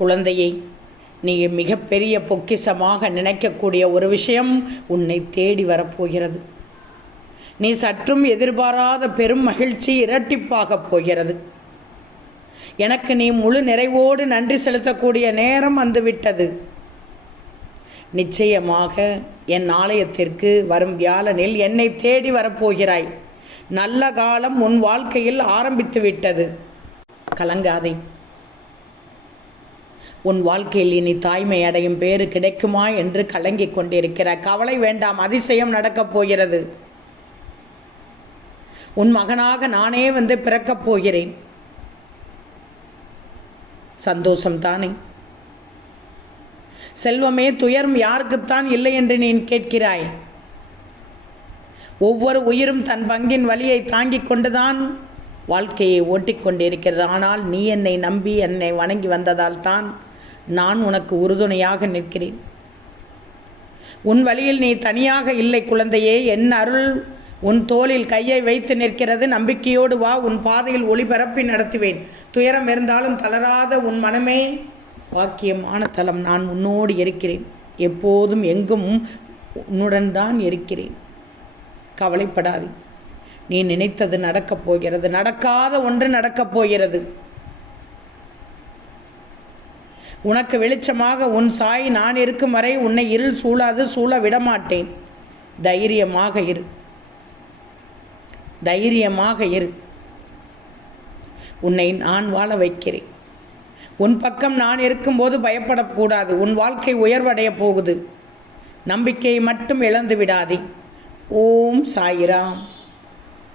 குழந்தையை, நீ மிகப்பெரிய பொக்கிஷமாக நினைக்கக்கூடிய ஒரு விஷயம் உன்னை தேடி வரப்போகிறது. நீ சற்றும் எதிர்பாராத பெரும் மகிழ்ச்சி இரட்டிப்பாகப் போகிறது. எனக்கு நீ முழு நிறைவோடு நன்றி செலுத்தக்கூடிய நேரம் வந்துவிட்டது. நிச்சயமாக என் ஆலயத்திற்கு வரும் வியாழனில் என்னை தேடி வரப்போகிறாய். நல்ல காலம் உன் வாழ்க்கையில் ஆரம்பித்து விட்டது. கலங்காதே. உன் வாழ்க்கையில் இனி தாய்மை அடையும் பேறு கிடைக்குமா என்று கலங்கிக் கொண்டிருக்கிறாய். கவலை வேண்டாம், அதிசயம் நடக்கப் போகிறது. உன் மகனாக நானே வந்து பிறக்கப் போகிறேன். சந்தோஷம்தானே? செல்வமே, துயரம் யாருக்குத்தான் இல்லை என்று நீ கேட்கிறாய்? ஒவ்வொரு உயிரும் தன் பங்கின் வலியை தாங்கிக் கொண்டுதான் வாழ்க்கையை ஓட்டிக்கொண்டிருக்கிறது. ஆனால் நீ என்னை நம்பி என்னை வணங்கி வந்ததால் தான் நான் உனக்கு உறுதுணையாக நிற்கிறேன். உன் வழியில் நீ தனியாக இல்லை குழந்தையே. என் அருள் உன் தோளில் கையை வைத்து நிற்கிறது. நம்பிக்கையோடு வா, உன் பாதையில் ஒளிபரப்பி நடத்துவேன். துயரம் இருந்தாலும் தளராத உன் மனமே வாக்கியமான தலம். நான் உன்னோடு இருக்கிறேன். எப்போதும் எங்கும் உன்னுடன் தான் இருக்கிறேன். கவலைப்படாதே. நீ நினைத்தது நடக்கப் போகிறது. நடக்காத ஒன்று நடக்கப் போகிறது. உனக்கு வெளிச்சமாக உன் சாய் நான் இருக்கும் வரை உன்னை இருள் சூழாது, சூழ விடமாட்டேன். தைரியமாக இரு, தைரியமாக இரு. உன்னை நான் வாழ வைக்கிறேன். உன் பக்கம் நான் இருக்கும்போது பயப்படக்கூடாது. உன் வாழ்க்கை உயர்வடைய போகுது. நம்பிக்கையை மட்டும் இழந்து விடாதே. ஓம் சாய்ராம்.